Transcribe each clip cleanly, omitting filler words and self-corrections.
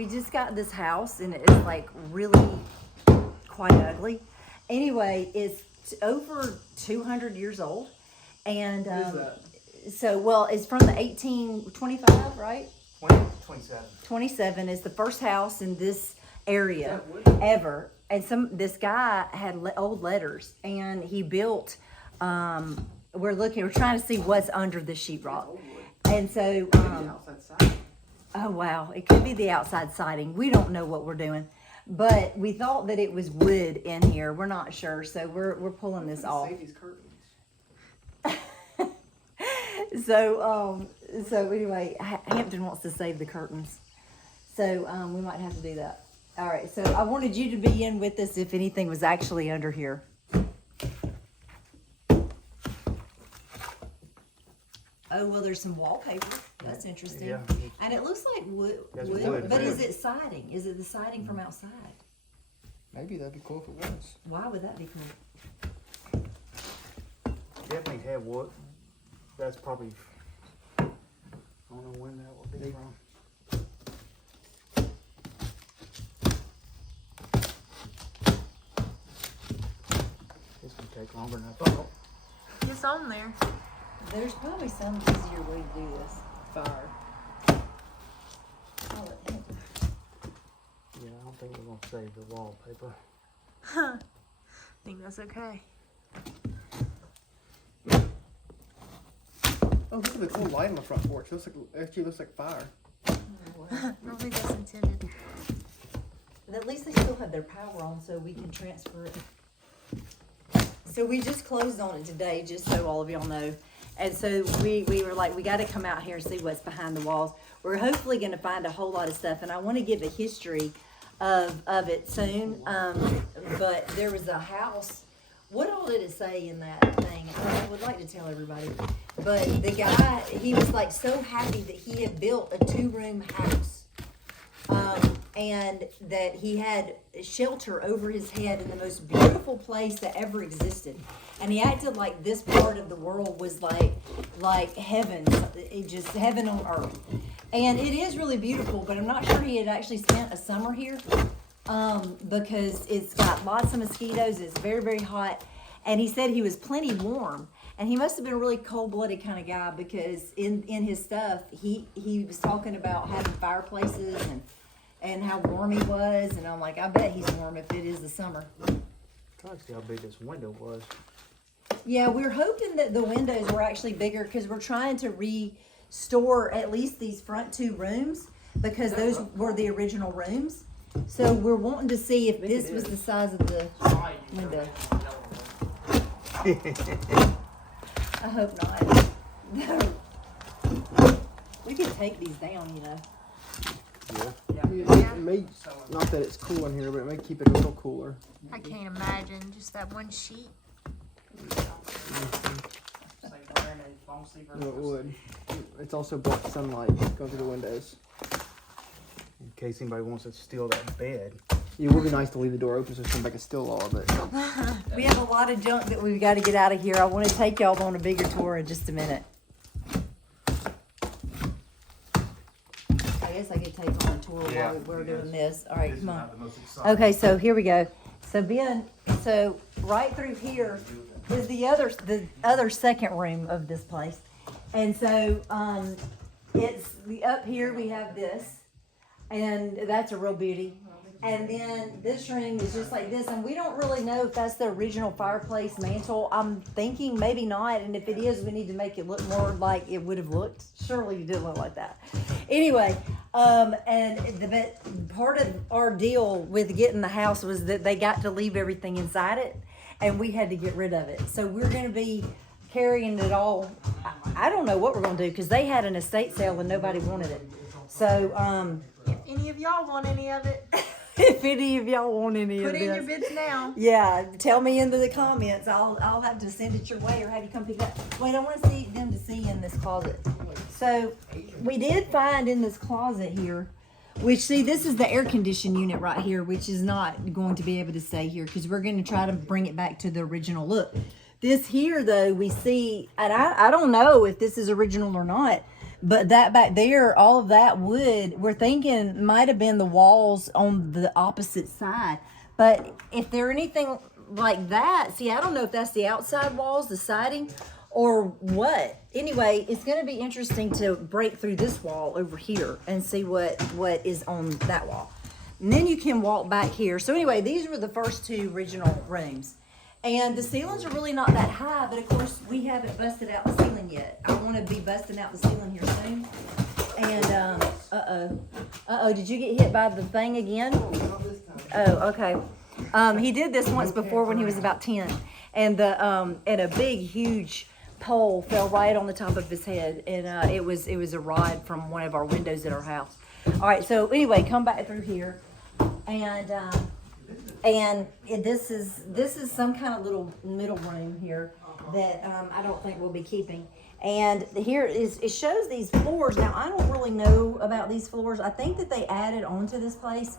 we just got this house and it's like really quite ugly. Anyway, it's over 200 years old. And What is that? so, well, it's from the 1825, right? 27. 27 is the first house in this area ever. And this guy had old letters, and he built. We're trying to see what's under the sheetrock, and so. Oh wow, it could be the outside siding. We don't know what we're doing, but we thought that it was wood in here. We're not sure, so we're pulling this off. Save these curtains. So anyway, Hampton wants to save the curtains, so we might have to do that. All right, so I wanted you to be in with us if anything was actually under here. Oh, well, there's some wallpaper. That's interesting. Yeah. And it looks like wood, wood, but yeah. is it siding? Is it the siding from outside? Maybe that'd be cool if it was. Why would that be cool? Definitely have wood. That's probably, I don't know when that will be from. This would take longer than I thought. It's on there. There's probably some easier way to do this. Fire. Oh, it hit. Yeah, I don't think we're gonna save the wallpaper. Huh. I think that's okay. Oh, look at the cool light on the front porch. Actually looks like fire. Oh, wow. I don't think that's intended. But at least they still have their power on, so we can transfer it. So we just closed on it today, just so all of y'all know. And so we were like, we got to come out here and see what's behind the walls. We're hopefully going to find a whole lot of stuff, and I want to give a history of it soon. But there was a house. What all did it say in that thing? I would like to tell everybody. But the guy, he was like so happy that he had built a 2-room house. And that he had shelter over his head in the most beautiful place that ever existed. And he acted like this part of the world was like heaven, just heaven on earth. And it is really beautiful, but I'm not sure he had actually spent a summer here because it's got lots of mosquitoes. It's very, very hot. And he said he was plenty warm. And he must have been a really cold-blooded kind of guy because in his stuff, he was talking about having fireplaces and how warm he was, and I'm like, I bet he's warm if it is the summer. Try to see how big this window was. Yeah, we're hoping that the windows were actually bigger because we're trying to restore at least these front 2 rooms because those were the original rooms. So we're wanting to see if this was the size of the window. I hope not. No. We can take these down, you know. It may, not that it's cool in here, but it may keep it a little cooler. I can't imagine just that one sheet. No, it would. It's also block sunlight going through the windows. In case anybody wants to steal that bed. It would be nice to leave the door open so somebody can steal all of it. We have a lot of junk that we've got to get out of here. I want to take y'all on a bigger tour in just a minute. I guess I could take on a tour while we're doing this. All right, come on. Okay, so here we go. So so right through here is the other second room of this place. And so it's up here we have this, and that's a real beauty. And then this room is just like this, and we don't really know if that's the original fireplace mantle. I'm thinking maybe not, and if it is, we need to make it look more like it would have looked. Surely it did look like that. Anyway, but part of our deal with getting the house was that they got to leave everything inside it, and we had to get rid of it. So we're going to be carrying it all. I don't know what we're going to do because they had an estate sale and nobody wanted it. So If any of y'all want any of it, if any of y'all want any of put this, in your bids now. yeah, tell me into the comments. I'll have to send it your way or have you come pick it up. Wait, I want to see them to see in this closet. So we did find in this closet here, which see this is the air conditioning unit right here, which is not going to be able to stay here because we're going to try to bring it back to the original look. This here though we see, and I don't know if this is original or not, But that back there, all of that wood, we're thinking might have been the walls on the opposite side. But if they're anything like that, see, I don't know if that's the outside walls, the siding, or what. Anyway, it's going to be interesting to break through this wall over here and see what is on that wall. And then you can walk back here. So anyway, these were the first two original rooms. And the ceilings are really not that high, but of course we haven't busted out the ceiling yet. I want to be busting out the ceiling here soon. And, did you get hit by the thing again? Oh, okay. He did this once before when he was about 10. And and a big, huge pole fell right on the top of his head. And, it was a rod from one of our windows at our house. All right, so anyway, come back through here. And this is some kind of little middle room here that I don't think we'll be keeping. And here it shows these floors. Now I don't really know about these floors. I think that they added onto this place,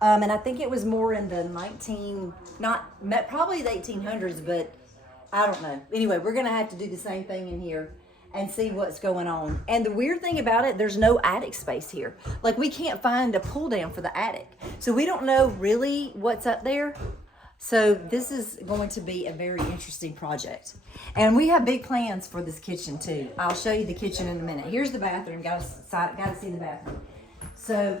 and I think it was more in the probably the 1800s, but I don't know. Anyway, we're gonna have to do the same thing in here and see what's going on. And the weird thing about it, there's no attic space here. Like, we can't find a pull down for the attic. So we don't know really what's up there. So this is going to be a very interesting project. And we have big plans for this kitchen too. I'll show you the kitchen in a minute. Here's the bathroom. Gotta see the bathroom. So,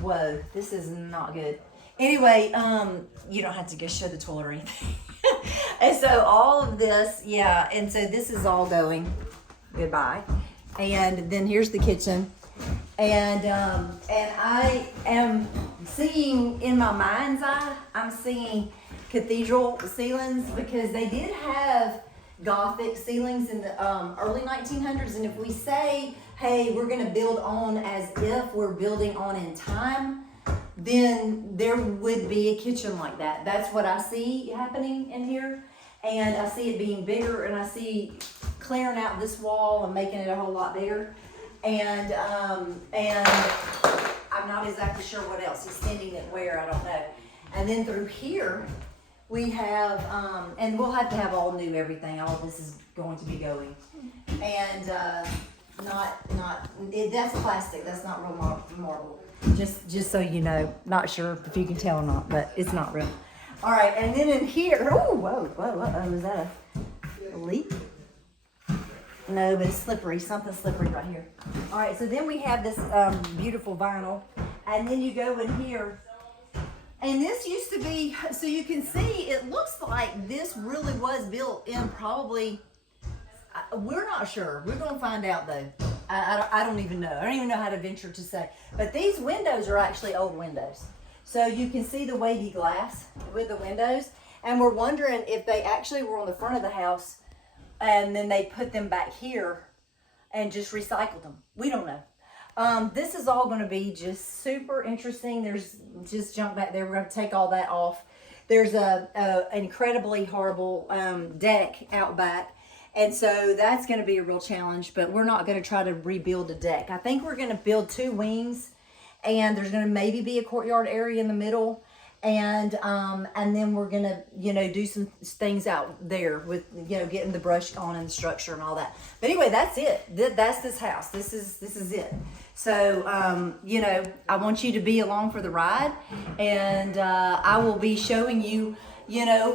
whoa, this is not good. Anyway, you don't have to go show the toilet or anything. And so all of this, yeah, and so this is all going goodbye. And then here's the kitchen. And I am seeing, in my mind's eye, I'm seeing cathedral ceilings, because they did have Gothic ceilings in the early 1900s. And if we say, hey, we're going to build on as if we're building on in time, then there would be a kitchen like that. That's what I see happening in here. And I see it being bigger, and I see clearing out this wall and making it a whole lot bigger. And I'm not exactly sure what else, extending it where, I don't know. And then through here, we have, and we'll have to have all new everything. All of this is going to be going. And that's plastic, that's not real marble. Just so you know, not sure if you can tell or not, but it's not real. All right, and then in here, oh, whoa, is that a leak? No, but it's slippery, something slippery right here. All right, so then we have this beautiful vinyl, and then you go in here, and this used to be, so you can see, it looks like this really was built in probably, we're not sure. We're going to find out though. I don't even know. I don't even know how to venture to say. But these windows are actually old windows. So you can see the wavy glass with the windows. And we're wondering if they actually were on the front of the house and then they put them back here and just recycled them. We don't know. This is all going to be just super interesting. There's just junk back there. We're going to take all that off. There's a incredibly horrible deck out back. And so that's going to be a real challenge, but we're not going to try to rebuild a deck. I think we're going to build 2 wings, and there's going to maybe be a courtyard area in the middle. And then we're going to, do some things out there with, getting the brush on and the structure and all that. But anyway, that's it. That's this house. This is it. So, I want you to be along for the ride, and I will be showing you,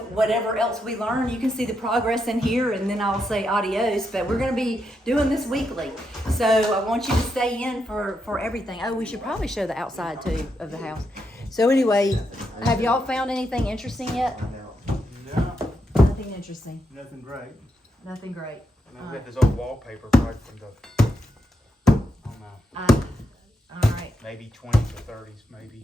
whatever else we learn. You can see the progress in here, and then I'll say adios, but we're going to be doing this weekly. So I want you to stay in for everything. Oh, we should probably show the outside too of the house. So anyway, have y'all found anything interesting yet? No, Nothing interesting. nothing great. Nothing great. I mean, we got this old wallpaper probably from the, I don't know, All right. maybe 20s or 30s, maybe.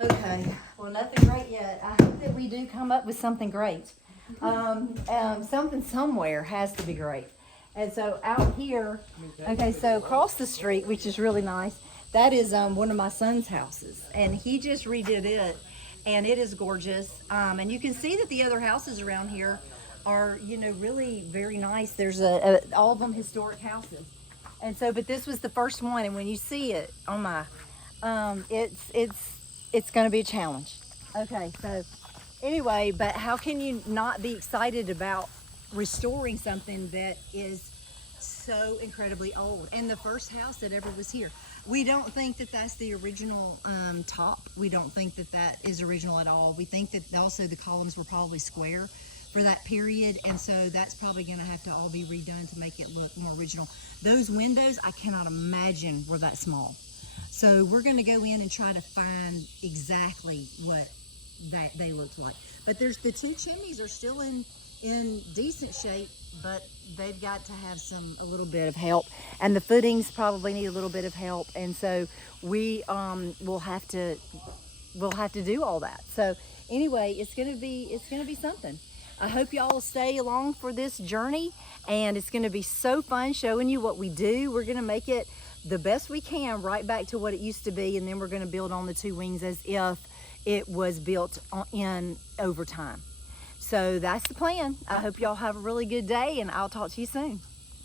Okay. Well, nothing great yet. I hope that we do come up with something great. Something somewhere has to be great. And so out here, okay, so across the street, which is really nice, that is one of my son's houses, and he just redid it, and it is gorgeous. And you can see that the other houses around here are, really very nice. There's all of them historic houses. And so, but this was the first one, and when you see it, oh my, it's going to be a challenge. Okay, so anyway, but how can you not be excited about restoring something that is so incredibly old, and the first house that ever was here. We don't think that that's the original top. We don't think that that is original at all. We think that also the columns were probably square for that period, and so that's probably going to have to all be redone to make it look more original. Those windows, I cannot imagine were that small. So we're going to go in and try to find exactly what that they looked like. But there's the two chimneys are still in decent shape, but they've got to have a little bit of help, and the footings probably need a little bit of help, and so we will have to do all that. So anyway, it's gonna be something. I hope y'all will stay along for this journey, and it's gonna be so fun showing you what we do. We're gonna make it the best we can, right back to what it used to be, and then we're gonna build on the two wings as if it was built in over time. So that's the plan. I hope y'all have a really good day, and I'll talk to you soon.